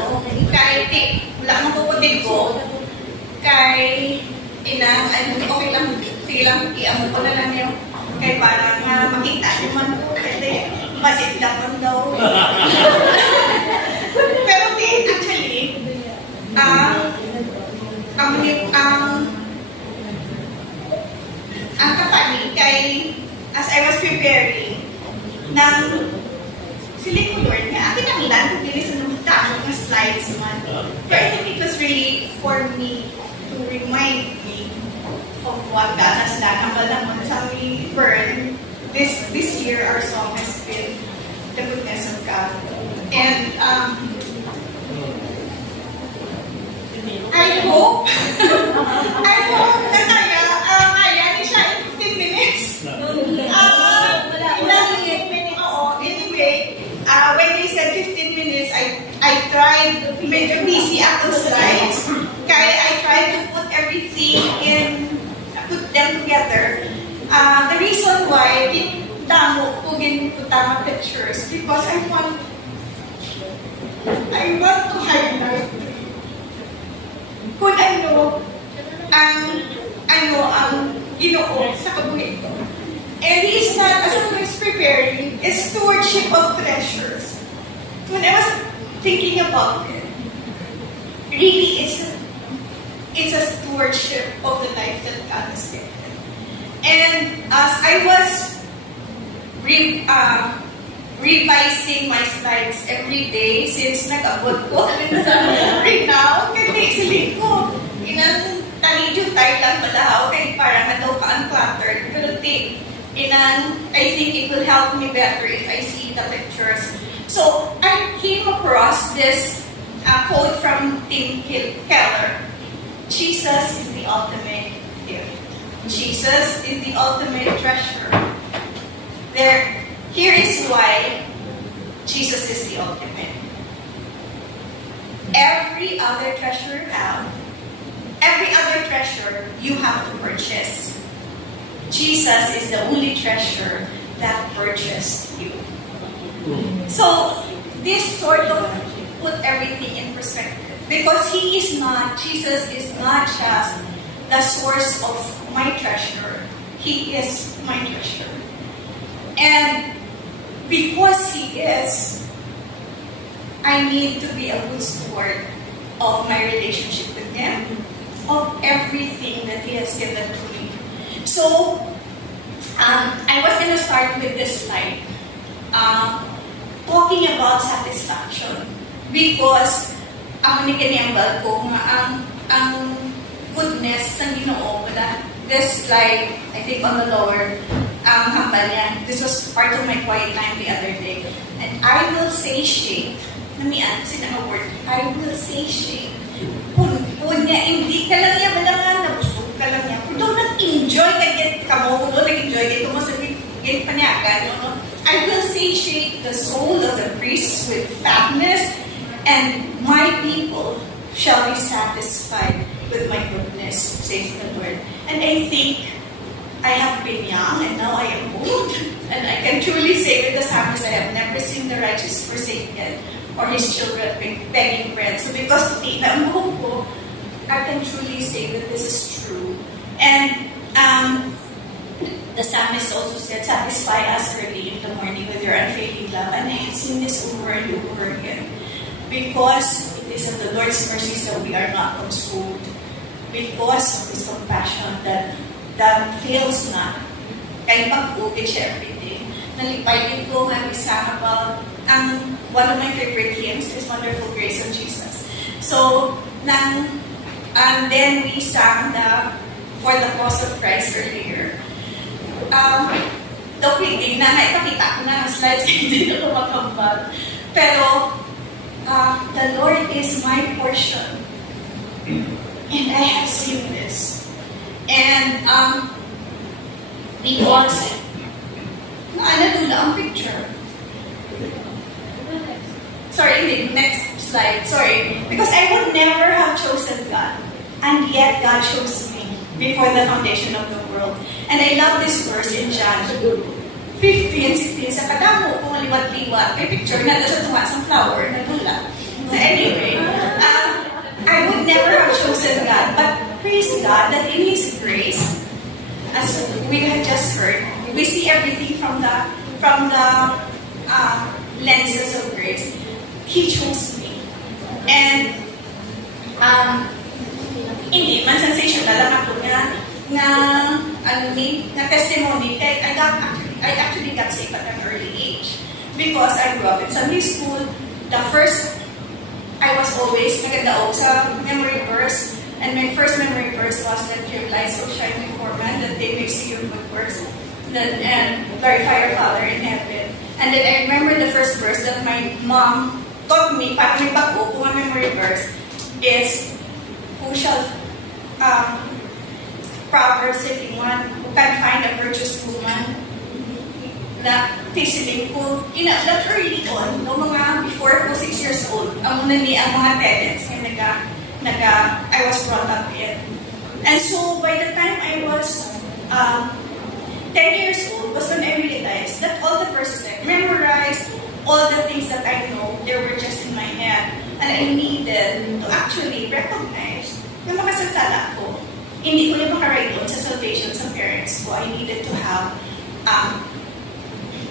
ko, kahit wala akong puputin ko, kay inang, okay lang, sige lang, iamon ko na lang yun. Kaya parang makita naman ko, kasi masit naman daw. Pero actually, ang kapani, kay, as I was preparing, ng siling ko Lord nga, akin ang lang kung dinis na magtakot ng slides man. But I think it was really for me to remind me of what God has done. Ang balamon sa aming burn, this year our song has been the goodness of God. And I hope na kaya ni siya in 15 minutes. Anyway, when they said 15 minutes, I tried, medyo busy ako slides. Kaya I tried to put everything put them together. The reason why damo ko ginutama pictures because I want to highlight kung ang Ginoo sa kabuhi ko. And He is not, as I was preparing, is stewardship of treasures. When I was thinking about it, really it's a stewardship of the life that God has given. And as I was revising my slides every day since nag-abot ko right now, kasi siling ko, inang tanidyo tayo lang malahaw, kaya parang nadaw ka uncluttered. Pero I think it will help me better if I see the pictures. So I came across this quote from Tim Keller. Jesus is the ultimate gift. Jesus is the ultimate treasure. Here is why Jesus is the ultimate. Every other treasure you have to purchase. Jesus is the only treasure that purchased you. So this sort of put everything in perspective. Because Jesus is not just the source of my treasure. He is my treasure. And because He is, I need to be a good steward of my relationship with Him, of everything that He has given to me. So, I was going to start with this slide, talking about satisfaction. Because, ang nikiniyambal ko, ang goodness ng Ginoo, this slide, I think on the lower, hambal niya. This was part of my quiet time the other day. And I will satiate, namian, sinang-award, I will satiate. Kung niya, hindi ka lang niya, malaman, nabusog ka lang niya. Kung doon nag-enjoy ka, kamo, kung doon nag-enjoy ka, kung masabit, panayagan, I will satiate the soul of the priest with fatness, and my people shall be satisfied with my goodness, says the Lord. And I think I have been young and now I am old. And I can truly say with the psalmist, I have never seen the righteous forsaken or his children begging bread. So because I can truly say that this is true. And the psalmist also said, satisfy us early in the morning with your unfailing love. And I have seen this over and over again. Because it is of the Lord's mercies that we are not consumed. Because of His compassion that fails not. Kaya pag-ugit siya everything. Nalipay ko when we sang about one of my favorite hymns is Wonderful Grace of Jesus. So, then we sang For the Cause of Christ earlier. Hindi na naipakita ko na ang slides hindi na kumakambal. Pero, the Lord is my portion. And I have seen this. And because naanadula ang picture. Sorry, next slide. Sorry. Because I would never have chosen God. And yet God chose me before the foundation of the world. And I love this verse in John 15, 16. Sa kadamo, kung liwat-liwat, may picture na sa tunga sa flower, nadula. So anyway, I would never have chosen God, but praise God that in His grace, as we had just heard, we see everything from the lenses of grace. He chose me. And hindi man sensational lang ako na testimony kay I actually got saved at an early age because I grew up in Sunday school. I was always nagadaog sa memory verse, and my first memory verse was that your light so shine before men that they may see your good works and glorify your Father in heaven. And then I remember the first verse that my mom taught me, pag may bago kung memory verse, is who shall Proverbs 31, who can find a virtuous woman na tisiling ko, that early on, no, mga before ko 6 years old, ang mga tenets na I was brought up in. And so, by the time I was 10 years old, was when I realized that all the verses I memorized, all the things that I know, they were just in my head. And I needed to actually recognize yung mga salsala ko. Hindi ko na makaride doon sa salvation sa parents ko. I needed to have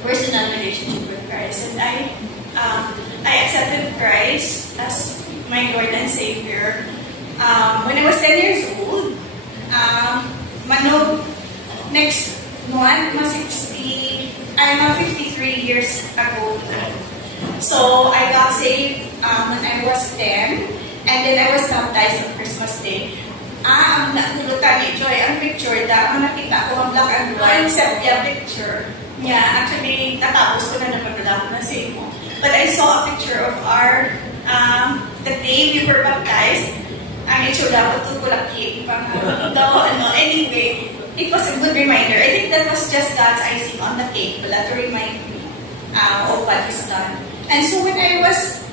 personal relationship with Christ. And I accepted Christ as my Lord and Savior when I was 10 years old. Next month, I'm 53 years ago. So I got saved when I was 10, and then I was baptized on Christmas Day. Ang nakulutan ni Joy, ang picture ang nakita ko ang black and white sepia picture. Yeah, actually, natapos ko na napagdala na sa imo. But I saw a picture of the day we were baptized. Ang itsura ko tulaki, anyway, it was a good reminder. I think that was just God's icing on the cake, but to remind me of what He's done. And so when I was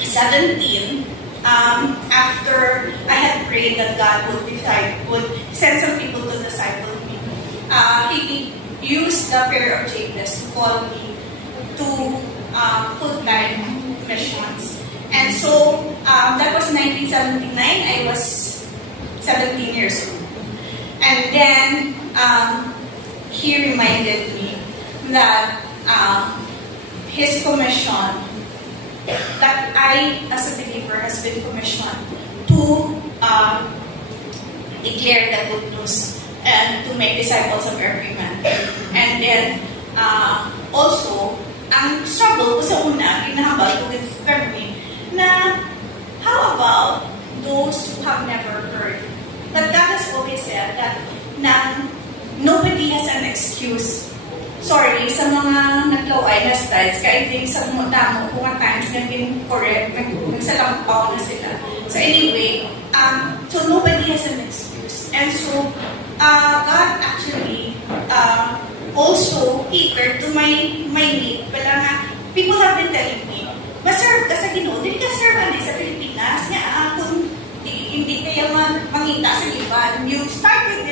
17, after I had prayed that God would send some people to disciple me, He used the prayer of Jabez to call me to full-time missions. And so that was 1979. I was 17 years old. And then He reminded me that His commission, that I, as a believer, has been commissioned to declare the good news and to make disciples of every man. And then also, ang struggle ko sa una, ginahabal ko with Fermi, na how about those who have never heard? But God has always said that nobody has an excuse. Sorry, sa mga naglaway na styles, kahit din sa mga damo, kung at times naging correct, nagsalampaw na sila. So anyway, so nobody has an excuse. And so, God actually also catered to my need. Wala nga, people have been telling me, maserve ka sa Ginoo, hindi ka serve sa Pilipinas, nga kung hindi kayo mangita sa iban, you start with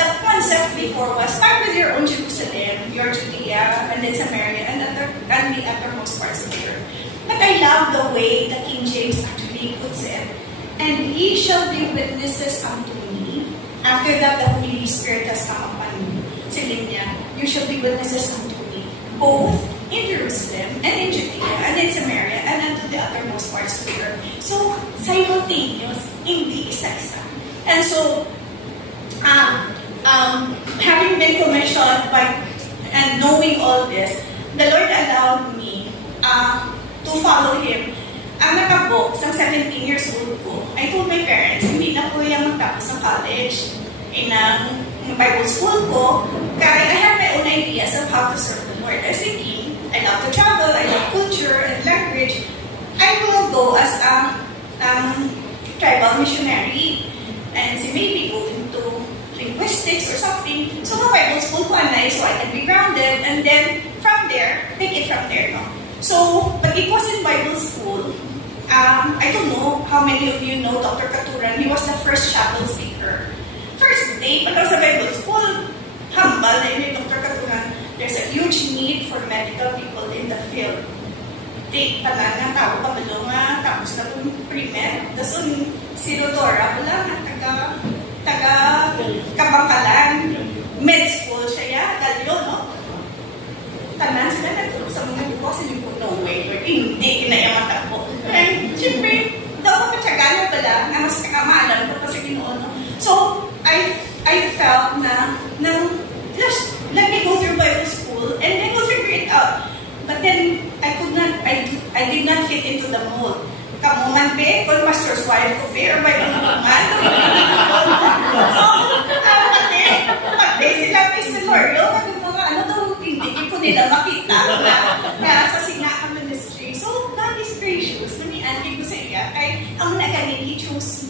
the concept before was start with your own Jerusalem, your Judea, and then Samaria, and the uttermost parts of the earth. But I love the way the King James actually puts it. And ye shall be witnesses unto me. After that, the Holy Spirit has come upon me. Silin niya, you shall be witnesses unto me, both in Jerusalem, and in Judea, and in Samaria, and unto the uttermost parts of the earth. So, simultaneous, hindi isa-isa. And so, having been commissioned and knowing all this, the Lord allowed me to follow Him. Ang nakabok, sa 17 years old ko, I told my parents, hindi na ko yung magtapos ng college, ng Bible school ko, kaya I have my own ideas of how to serve the Lord. I was thinking, I love to travel, I love culture and language, I will go as a tribal missionary, and maybe go into linguistics or something. So the Bible school ko so I can be grounded, and then from there, take it from there. No? So, but it was in Bible school. I don't know how many of you know Dr. Katuran. He was the first chapel speaker. First day, pag sa Bible school, humble na yun Dr. Katuran. There's a huge need for medical people in the field. take tanan nga tao kabalo nga tapos na kung pre-med. Tapos si Rodora wala nga taga Kabangkalan. Med school siya ya, galyo, no? Tanan sila nagturo sa mga buko, sabi ko, no way, Lord, hindi kinayaman ako. And syempre, daw ko matyagaan pala na mas kakamalan ko pa sa Ginoo, no? So, I felt na let me go through Bible school and then we'll figure it out. But then, I did not fit into the mold. Kamungan pe, kung pastor's wife ko pe, or Bible naman. So, pati sila may scenario, mga ano daw, hindi ko nila makita na sa sinakang ministry. So, God is gracious. Maniandig ko sa iya. Kaya, ang nagaling, He chose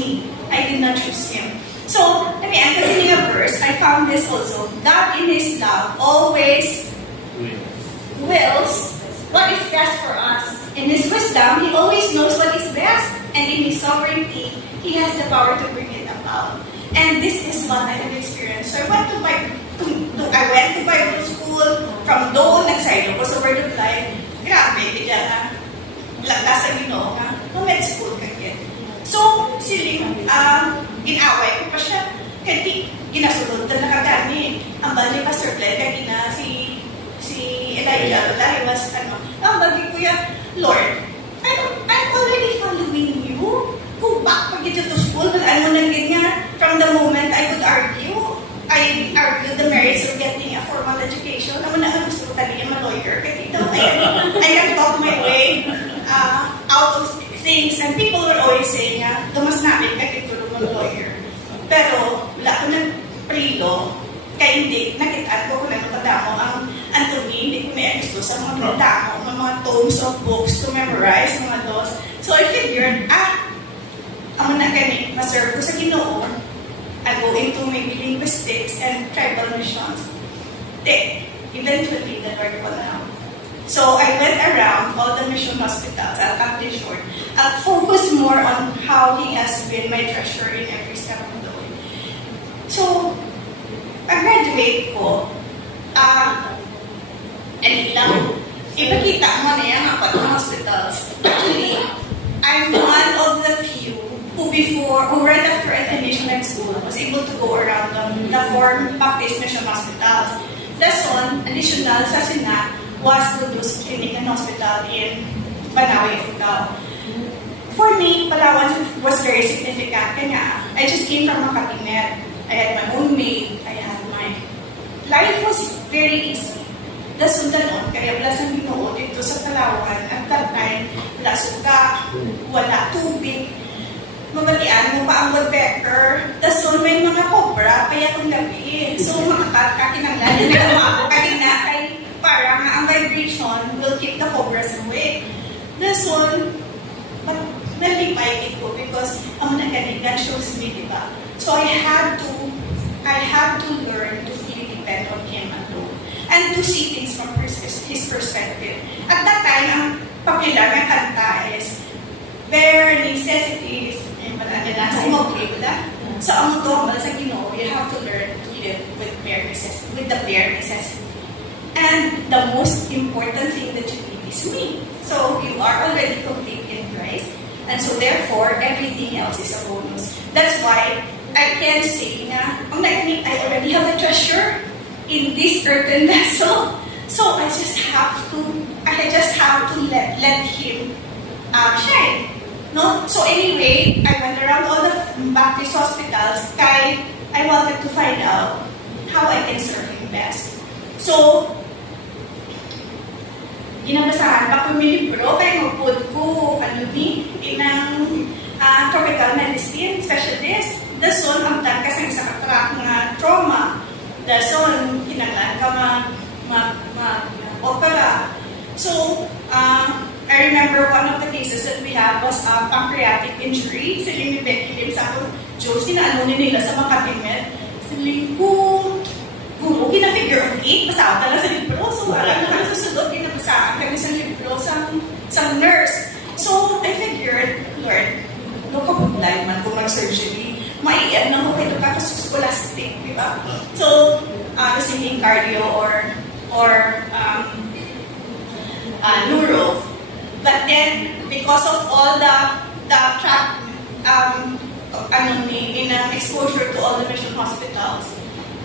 me. I did not choose Him. So, let me end kasi nga verse. I found this also. God in His love always wills what is best for us. In His wisdom, He always knows what is best. And in His sovereignty, He has the power to bring it about. And this is what I have experienced. So I went to Bible school. From doon, nag-sign ako sa Word of Life. Grabe, bigla na. Lagda sa Ginoo nga. Med school kagyan. So, siling, ginaway ko pa siya. Kasi ginasulod na nakagani. Ang bali Pastor Glenn, kagina si Elijah. Dahil was, ang bali ko yan, Lord, I'm already following you. Go back pag ito to school, but ano nang ganyan, from the moment I could argue the merits of getting a formal education. Naman na gusto ko talaga ma-lawyer. Kasi ito, I can talk my way out of things. And people were always saying, tumas namin kasi ito ma-lawyer. Pero, wala ko ng pre-law. Kaya hindi, nakitaan ko kung ano kadamo ang Anthony, hindi ko na gusto sa mga damo, mga tomes of books to memorize, mga laws. So I figured, amo na kani, maserve ko sa Ginoo. I go into maybe linguistics and tribal missions. Then, eventually, the Lord will help. So I went around all the mission hospitals. I'll cut this short. I'll focus more on how He has been my treasure in every step of the way. So, pag-graduate ko, ipakita mo na yung apat na hospitals. Actually, I'm one of the few who right after I finished med school, was able to go around the 4 Baptist mission hospitals. This one, additional sa Sina, was Kudus Clinic and Hospital in Banawe, Ifugao. For me, Palawan was very significant. Kaya I just came from Makati Med. I had my own maid. Life was very easy. Dasundanon, kaya wala sang Ginoo dito sa Palawan. At that time, wala suka, wala tubig. Mabatian mo pa ang woodpecker. Dasun may mga cobra, kaya kung gabi. So, makakinanglan na ako kanina kay para nga ang vibration will keep the cobras away. Dasun, but nalipay ko because ang nagkanigan shows me, diba? So, I had to learn to fully depend on Him alone. And to see things from His perspective. At that time, ang popular na kanta is bare necessities. Sa so, ang normal sa Ginoo, you have to learn to live with the bare necessity. And the most important thing that you need is me. So, you are already complete in Christ. And so, therefore, everything else is a bonus. That's why I can say na, I already have a treasure in this earthen vessel. So, I just have to let Him shine. No? So anyway, I went around all the Baptist hospitals kaya I wanted to find out how I can serve Him best. So, ginabasahan pa ko yung libro kaya magpud ko inang tropical medicine specialist. Dason ang tagkas ang sa katrak nga trauma. Dason kinanglan ka mag-opera. So, I remember one of the cases that we had was a pancreatic injury. Siling ni Becky Lim sa akong Diyos, kinaanunin nila sa Makati Med. Siling ko, guro, kina-figure of 8, pasaan tala sa libro. So, alam na susunod, kinapasaan kami sa libro sa nurse. So, I figured, Lord, kapag-live man kung mag-surgery, maiiyan na ko kayo kakasuskolastic, di ba? So, singing cardio or neuro. But then, because of all the exposure to all the mission hospitals,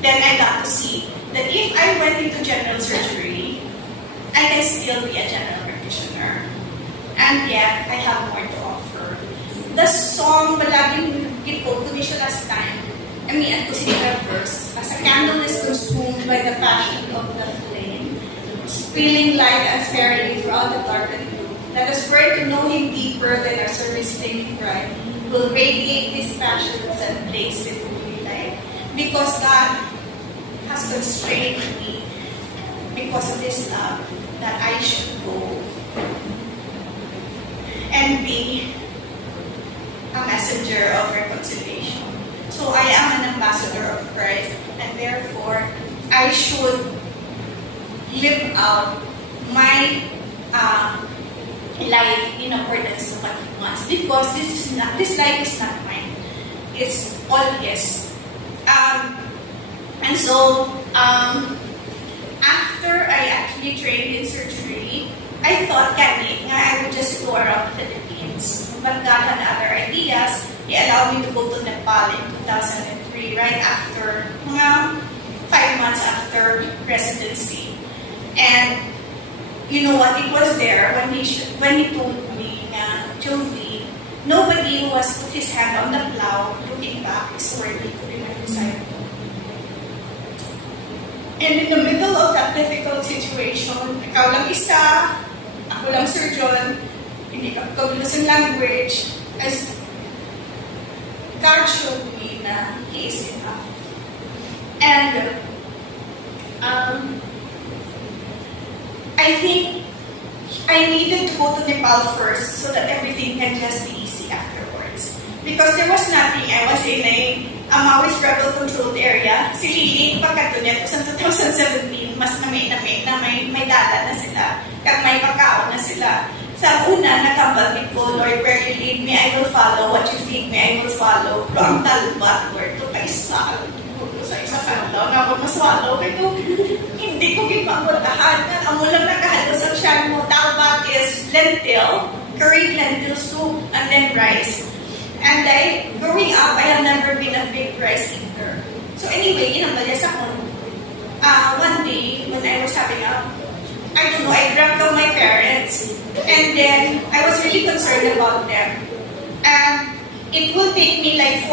then I got to see that if I went into general surgery, I can still be a general practitioner. And yet, I have more to offer. The song, balaging gikot ko ni siya last time, at ko sinira verse, as a candle is consumed by the passion of the flame, spilling light and sparingly throughout the darkened room. Let us pray to know Him deeper than our service flaming bright, will radiate His passions and blaze with holy light. Because God has constrained me, because of His love, that I should go and be a messenger of reconciliation. So I am an ambassador of Christ, and therefore I should live out my life in accordance to what He wants, because this life is not mine; it's all His. And so after I actually trained in surgery, I thought I would just go around the Philippines. But God had other ideas. He allowed me to go to Nepal in 2003, right after, 5 months after residency. And you know what? It was there when he told me, Jovi, nobody who has put his hand on the plow looking back is worthy to be my disciple. And in the middle of that difficult situation, ikaw lang isa, ako lang surgeon, hindi ka kabilos ng language, as God showed me na He is enough. And I think I needed to go to Nepal first so that everything can just be easy afterwards. Because there was nothing. I was in a Maui struggle controlled area. Si Lily, pagkatunet, sa 2017, mas may data na sila. Kat may pagkaon na sila. Sa una, nakabalik ko, Lord, where you lead me, I will follow. What you feed me, I will follow. Pero ang talbat, Lord, ito kaisal. Sa isa kanlaw, na ako maswallow. Ito, hindi ko gipangulahan. Amo lang nakahalos ang siya mo. Talbat is lentil, curried lentil soup, and then rice. And growing up, I have never been a big rice eater. So anyway, inabalas ako. One day, when I was having I don't know, I dreamt of my parents. And then, I was really concerned about them. And it will take me like 8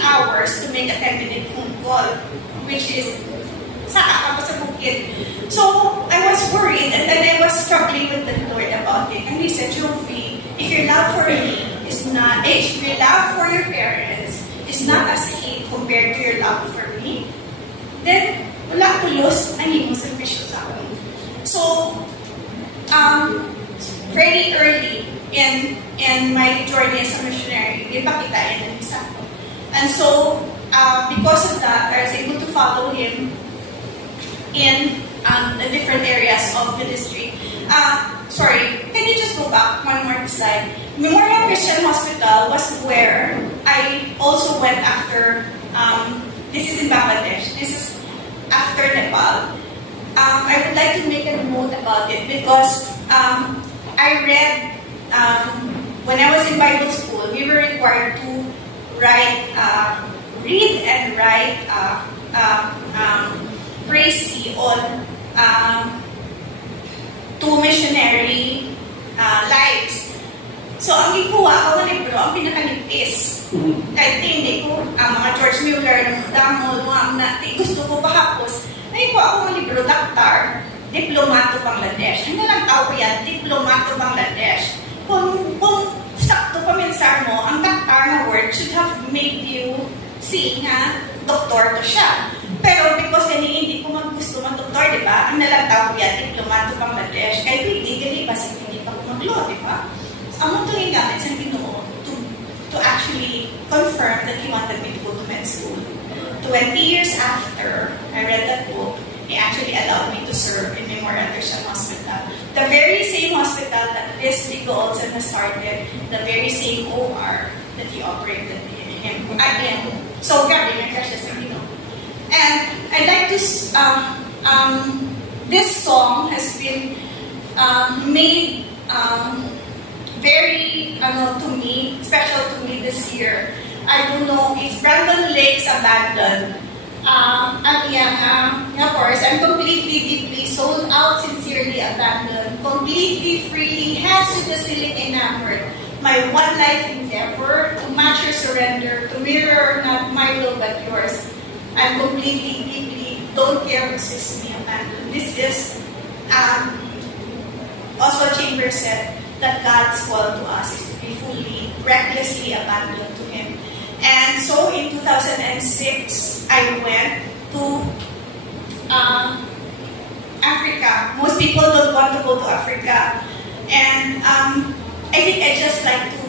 hours to make a 10-minute phone call, which is sa bukid. So, I was worried, and then I was struggling with the Lord about it. And He said, Jovi, if your love for me is not, if your love for your parents is not as hate compared to your love for me, then wala tulos na hindi mo servisyo sa akin. So, very early in my journey as a missionary, ipakitain ng isa ko. And so, because of that, I was able to follow him in the different areas of ministry. Sorry, can you just go back one more slide? Memorial Christian Hospital was where I also went after, this is in Bangladesh, this is after Nepal. I would like to make a note about it because I read, when I was in Bible school, we were required to read and write précis on 2 missionary lives. So, ang gikuha ako ng libro, ang pinakaligtis. Kahit hindi ko, mga George Mueller, Damol, gusto ko pahapos. Naikuha ako ng libro, Daktar, Diplomato Bangladesh. Ano lang tao ko yan? Diplomato Bangladesh. Kung sakto paminsar mo, ang Daktar na word should have made you see nga doktor to siya. Pero because hindi ko gusto mag-doktor, di ba? Ang nalang tao ko yan, Diplomato Bangladesh. Kahit hindi pa ko mag-law, di ba? So, ang ito yung gamit sa Ginoo to actually confirm that He wanted me to go to med school. 20 years after I read that book, He actually allowed me to serve in Memorial Christian Hospital. The very same hospital that this Ligo Olsen has started, the very same OR that he operated in. Again, so grabe, may crashes na Ginoo. And I'd like to, this song has been made very to me, special to me this year. I don't know, it's Brandon Lake's Abandoned. Of course, I'm completely, deeply sold out, sincerely abandoned, completely, freely, hands to the ceiling enamored. My one life endeavor, to match your surrender, to mirror not my will but yours. I'm completely, deeply, don't care who sees me abandoned. This is, Oswald Chambers said that God's call to us is to be fully, recklessly abandoned to Him. And so in 2006, I went to Africa. Most people don't want to go to Africa. And I think I just like to,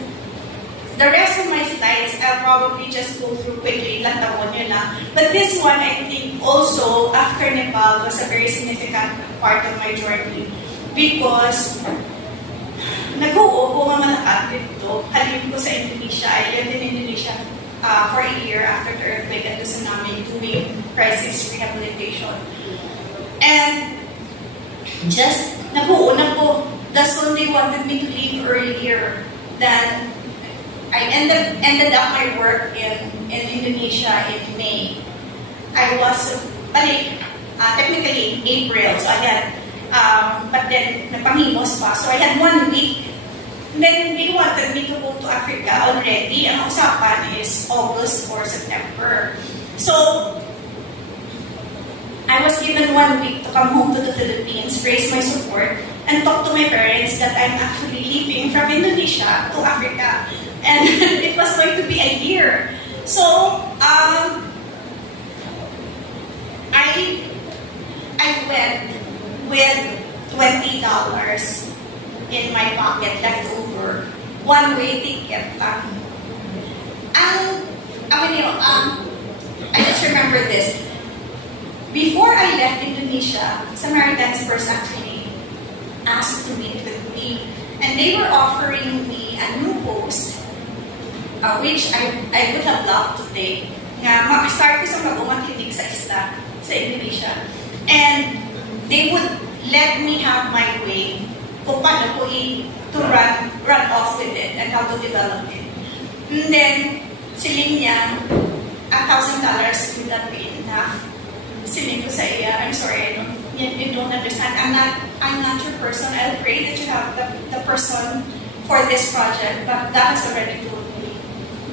the rest of my slides, I'll probably just go through quickly, lang tawon nyo lang. But this one, I think also, after Nepal, was a very significant part of my journey. Because, nag-uo, malakad dito. Halin ko sa Indonesia. I lived in Indonesia for a year after the earthquake and the tsunami, doing crisis rehabilitation. And just, nag-uo na po. That's when they wanted me to leave earlier. Then, I ended up my work in Indonesia in May. I was, technically in April, so I had, but then, napangimos pa. So I had 1 week. And then they wanted me to go to Africa already. Ang usapan is August or September. So, I was given 1 week to come home to the Philippines, raise my support, and talk to my parents that I'm actually leaving from Indonesia to Africa. And it was going to be a year. So, I went with $20 in my pocket left over. One-way ticket. I just remember this. Before I left Indonesia, Samaritans first actually asked to meet with me. And they were offering me a new post, which I would have loved to take. Start ko sa mag-umakinig sa isla, sa Indonesia. And they would let me have my way kung paano ko to run off with it and how to develop it. And then, siling niya, $1,000 would not be enough. Siling ko sa iya, I'm sorry, you don't understand. I'm not your person. I'll pray that you have the person for this project, but God has already told me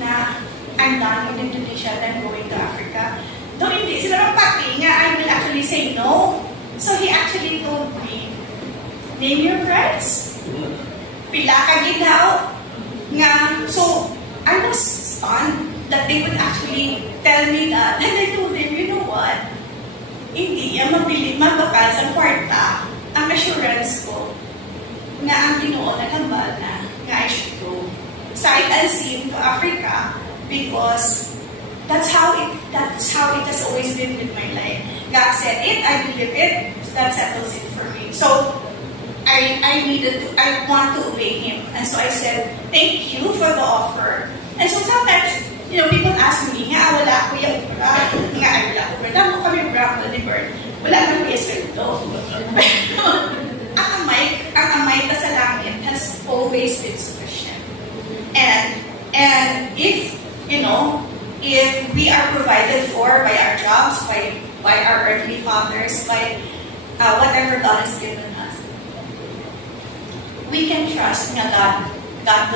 na I'm done with Indonesia and I'm going to Africa. Though hindi sila magpati nga, I will actually say no. So he actually told me, name your price. Pila ka ginaw. Nga, so I was stunned that they would actually tell me that. And I told them, you know what? Hindi yan mabakal sa kwarta ang assurance ko na ang Ginoo naghambal na I should go sight unseen to Africa, because that's how it has always been with my life. God said it, I believe it, that settles it for me. So I want to obey Him, and so I said thank you for the offer. And so sometimes, people ask me, wala ako yung ubra, wala ako ubra, damo kami ubra, wala nang esweldo. Ang amay ka sa langit has always been sufficient. And if we are provided for by our jobs, by our earthly fathers, by whatever God has given us, we can trust that God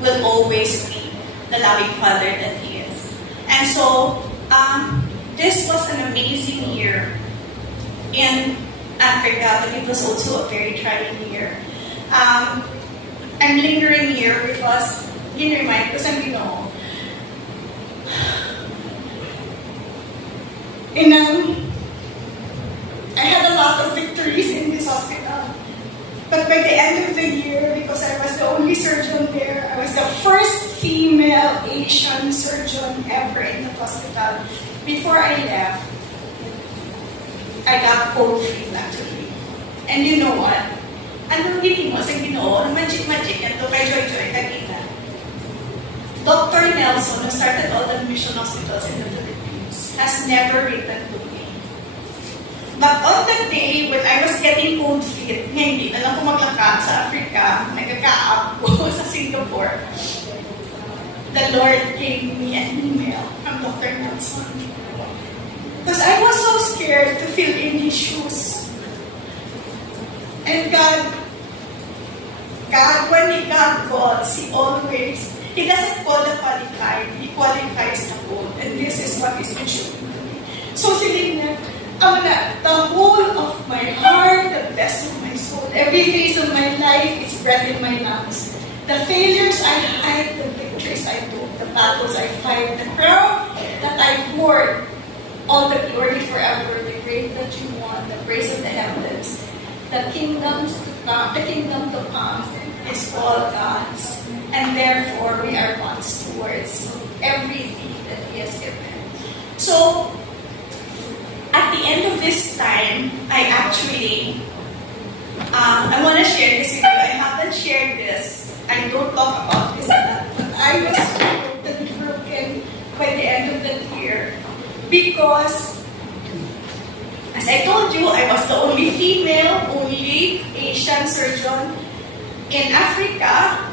will always be the loving Father that He is. And so, this was an amazing year in Africa, but it was also a very trying year. I'm lingering here because, remind ko sa Ginoo, I had a lot of victories in this hospital. But by the end of the year, because I was the only surgeon there, I was the first female Asian surgeon ever in the hospital. Before I left, I got cold feet actually. And you know what? Anong gini mo sa Ginoo? Ang magic-magic ito kay Joy kanina. Dr. Nelson, who started all the mission hospitals in the Philippines, has never written to me. But on the day when I was getting cold feet, hindi, alam ko backpack sa Africa, nagkaka-up ko sa Singapore, the Lord gave me an email from Dr. Nelson. Because I was so scared to fill in his shoes. And God, when God calls, He doesn't call the qualified, He qualifies the called. And this is what He's been showing me. So Celine, the whole of my heart, the best of my soul, every phase of my life is breath in my lungs. The failures I hide, the victories I took, the battles I fight, the crown that I hoard, all the glory forever, the grave that you won, the praise of the heavens, the kingdom to come is all God's, and therefore we are God's stewards of everything that He has given. So, at the end of this time, I actually, I want to share this with you. I haven't shared this. I don't talk about this a lot, but I was totally broken by the end of the year because, as I told you, I was the only female, only Asian surgeon in Africa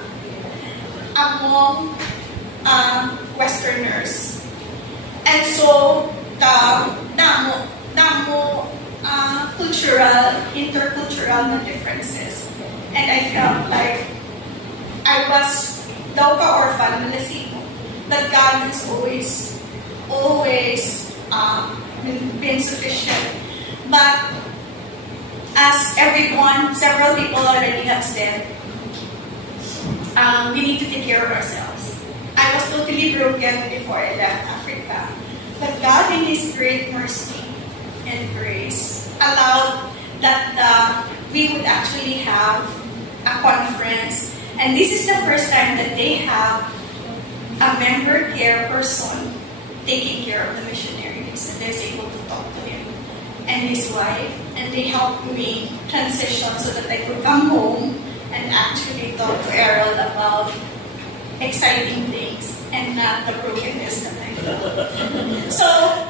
among Westerners. And so, intercultural differences. And I felt like I was daw ka-orphan, malasino. But God has always been sufficient. But as several people already have said, we need to take care of ourselves. I was totally broken before I left Africa. But God, in His great mercy and grace, allowed that we would actually have a conference. And this is the first time that they have a member care person taking care of the missionaries. And they're able to talk to him and his wife. And they helped me transition so that I could come home and actually talk to Errol about exciting things and not the brokenness that I felt. So,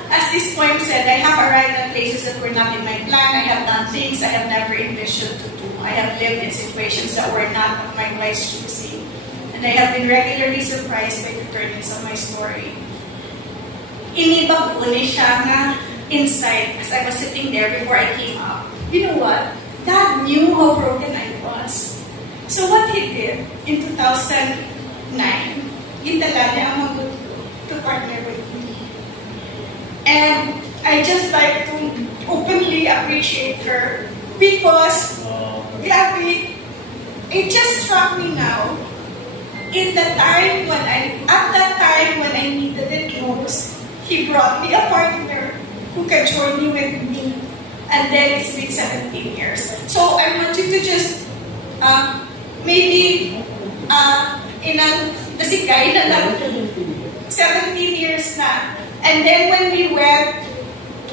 as this poem said, I have arrived at places that were not in my plan. I have done things I have never envisioned to do. I have lived in situations that were not of my wise choosing. And I have been regularly surprised by the turnings of my story. Iniba ko ni siya nga inside as I was sitting there before I came up. You know what? God knew how broken I was. So what He did in 2009, gindala niya ang mga to partner with me. And I just like to openly appreciate her because it just struck me now at that time when I needed it most, He brought me a partner who can join me with me. And then it's been 17 years. So I want you to just maybe kasi guy na lang 17 years na. And then when we went,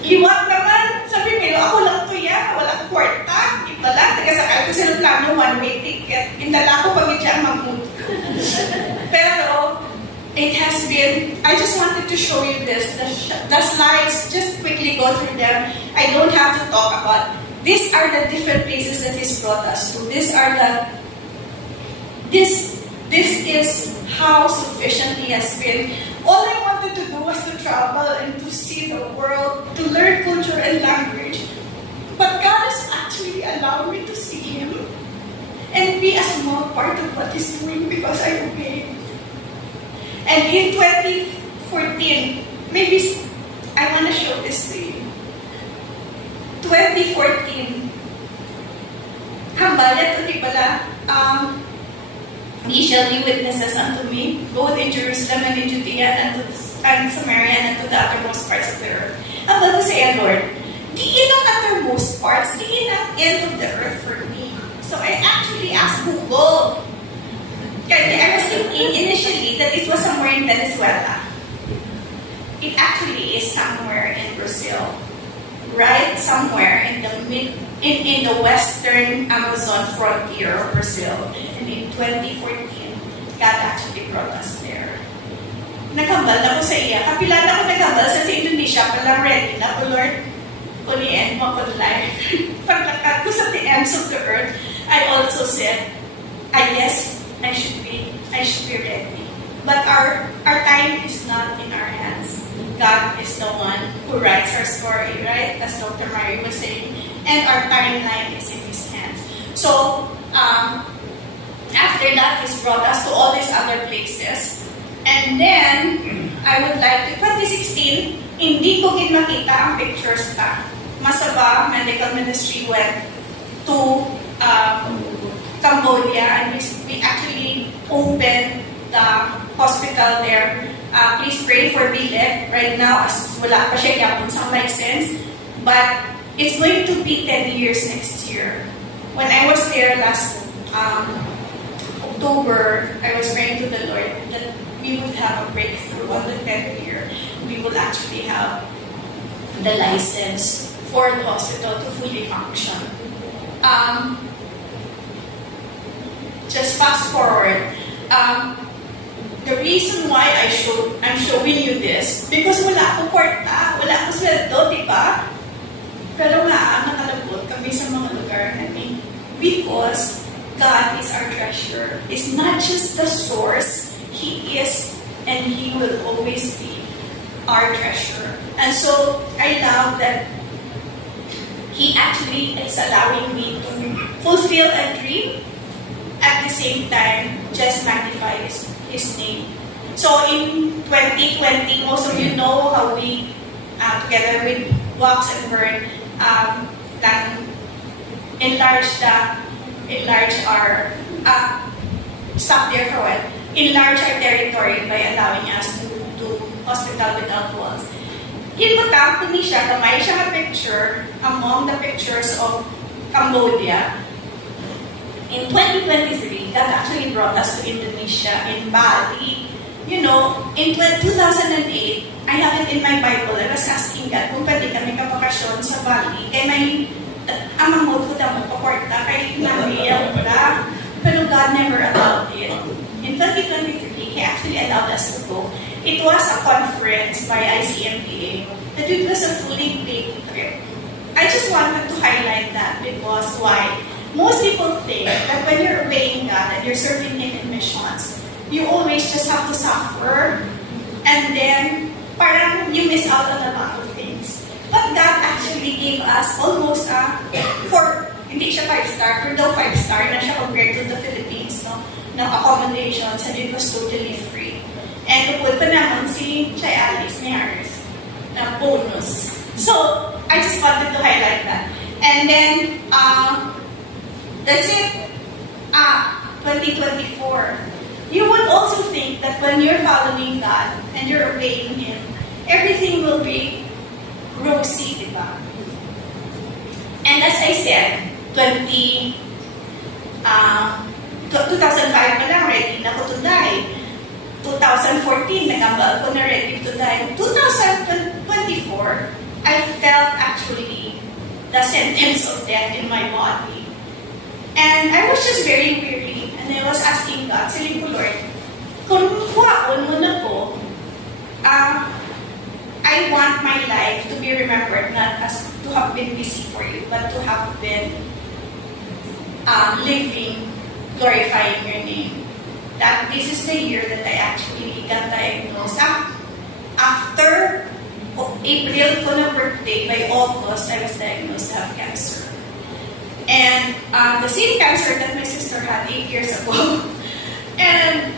liwat naman, sabi mo, ako lang to yan, walang kwarta, iba lang, tagasakal ko sila plano, one-way ticket, indala ko pag dyan mag-mood. Pero, it has been, I just wanted to show you this, the slides, just quickly go through them. I don't have to talk about, these are the different places that He's brought us to. This is how sufficient He has been. All I wanted to do was to travel and to see the world, to learn culture and language. But God has actually allowed me to see Him and be a small part of what He's doing because I obeyed. And in 2014, maybe I want to show this to you. 2014, hambal ito di pala, Ye shall be witnesses unto me, both in Jerusalem and in Judea and Samaria and to the uttermost parts of the earth. Ang bago say, Lord, di ilang uttermost parts, di ilang end of the earth for me. So I actually asked Google. I was thinking initially that it was somewhere in Venezuela. It actually is somewhere in Brazil. Right somewhere in the western Amazon frontier of Brazil. And in 2014, God actually brought us there. Nakambal na ko sa iya. Kapila na ko nakambal sa Indonesia, pala ready na ko, Lord, kung i-end mo ko life. Paglakat ko sa the ends of the earth, I also said, yes, I should be ready. But our time is not in our hands. God is the one who writes our story, right? As Dr. Mary was saying. And our timeline is in His hands. So, after that, He's brought us to all these other places. And then, I would like to, 2016, hindi ko makita ang pictures ka. Masaba Medical Ministry went to Cambodia, and we actually opened the hospital there. Please pray for Bilet right now, as wala pa siya yapon sa license. But it's going to be 10 years next year. When I was there last October, I was praying to the Lord that we would have a breakthrough on the 10th year. We will actually have the license for the hospital to fully function. Just fast forward. The reason why I'm showing you this, because wala akong kwarta, wala akong sweldo, di ba? Pero nakalabot kami sa mga lugar namin. Because God is our treasure. It's not just the source. He is and He will always be our treasure. And so, I love that He actually is allowing me to fulfill a dream, at the same time, just magnify His name. So in 2020, most of you know how we, together with Wax and Burn, enlarge our, stop there for a while, enlarge our territory by allowing us to do Hospital Without Walls. Hinutang ko ni siya, kamay siya nga picture among the pictures of Cambodia. In 2023, God actually brought us to Indonesia, in Bali. You know, in 2008, I have it in my Bible. I was asking God kung pwede kami kapakasyon sa Bali. Kaya may, amang mood ko daw magpaporta, kay Maria, wala. Pero God never allowed it. In 2023, He actually allowed us to go. It was a conference by ICMTA, that it was a fully paid trip. I just wanted to highlight that because why? Most people think that when you're obeying God and you're serving Him in missions, you always just have to suffer, and then parang you miss out on a lot of things. But God actually gave us almost hindi siya 5-star, pero daw 5-star na siya compared to the Philippines, no? Ng accommodations, and it was totally free. And tupod pa naman si Chay Alice ni Harris na bonus. So, I just wanted to highlight that. And then, that's it. 2024. You would also think that when you're following God and you're obeying Him, everything will be rosy, diba? And as I said, 2005 pa lang, ready na ko to die. 2014, nagambal ko na ready to die. 2024, I felt actually the sentence of death in my body. And I was just very weary. And I was asking God, saying ko, Lord, kung kuhaon mo na po, I want my life to be remembered not as to have been busy for you, but to have been living, glorifying your name. That this is the year that I actually got diagnosed. After April ko na birthday, by August, I was diagnosed to have cancer. And the same cancer that my sister had 8 years ago. And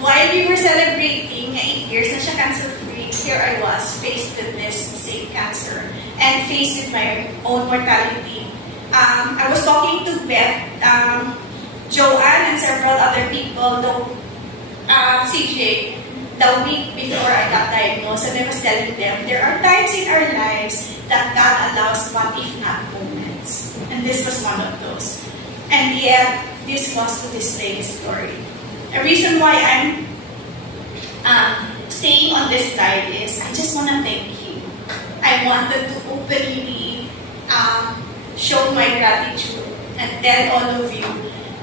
while we were celebrating 8 years na siya cancer-free, here I was, faced with this same cancer. And faced with my own mortality. I was talking to Beth, Joanne, and several other people, CJ, the week before I got diagnosed, and I was telling them, there are times in our lives that God allows what if not moments. And this was one of those. And yet, this was to display His glory. The reason why I'm staying on this slide is, I just want to thank you. I wanted to openly show my gratitude and tell all of you,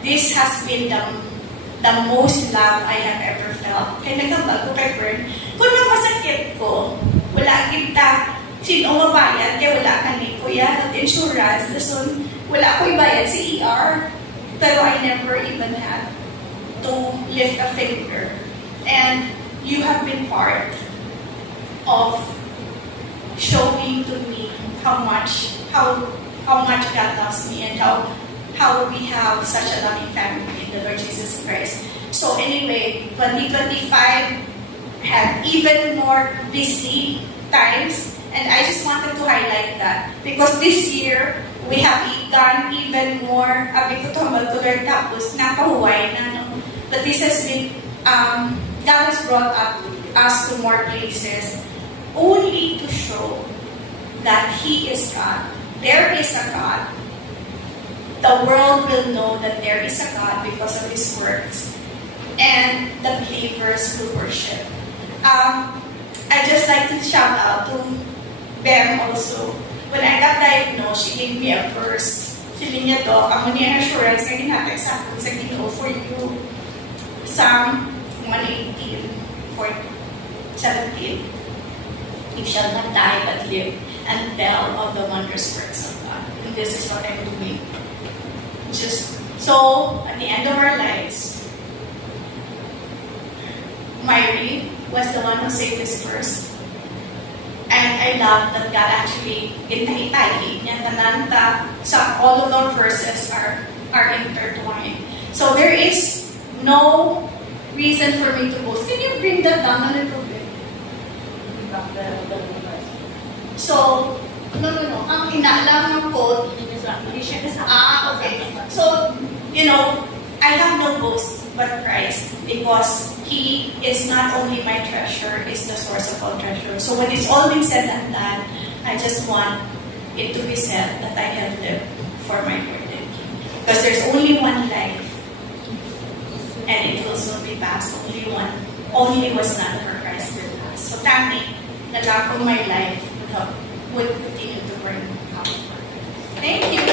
this has been the most love I have ever felt. Kaya nagkambag ko kay Bern, kung masakit ko, wala kita, sino mabayad, kaya wala ka ni Kuya, health insurance, wala ko ibayad sa ER. pero I never even had to lift a finger. And you have been part of showing to me how much God loves me, and how we have such a loving family in the Lord Jesus Christ. So anyway, 2025 had even more busy times, and I just wanted to highlight that because this year we have done even more. Abi ko tumal to Lord, tapos napahuway na, no? But this has been God has brought us to more places only to show that He is God. There is a God. The world will know that there is a God because of His works, and the believers will worship. I just like to shout out to Bem also. When I got diagnosed, she gave me a verse. Sabi niya to, amo niya assurance nga ginatag sa akin sa Ginoo for you. Psalm 118, 17. You shall not die but live and tell of the wondrous works of God. And this is what I'm doing. Just so, at the end of our lives, Myri was the one who saved this verse. And I love that God actually gintahitahi niya tananta sa all of the verses are intertwined. So there is no reason for me to boast. Can you bring that down a little bit? So, no. Ang inaalam ng quote, okay. So, I have no boast but Christ, because He is not only my treasure, is the source of all treasure. So when it's all been said and done, I just want it to be said that I have lived for my Lord and King. Because there's only one life, and it will soon be past. Only was not for Christ will last. So Tammy, the love of my life would continue to burn out. Thank you.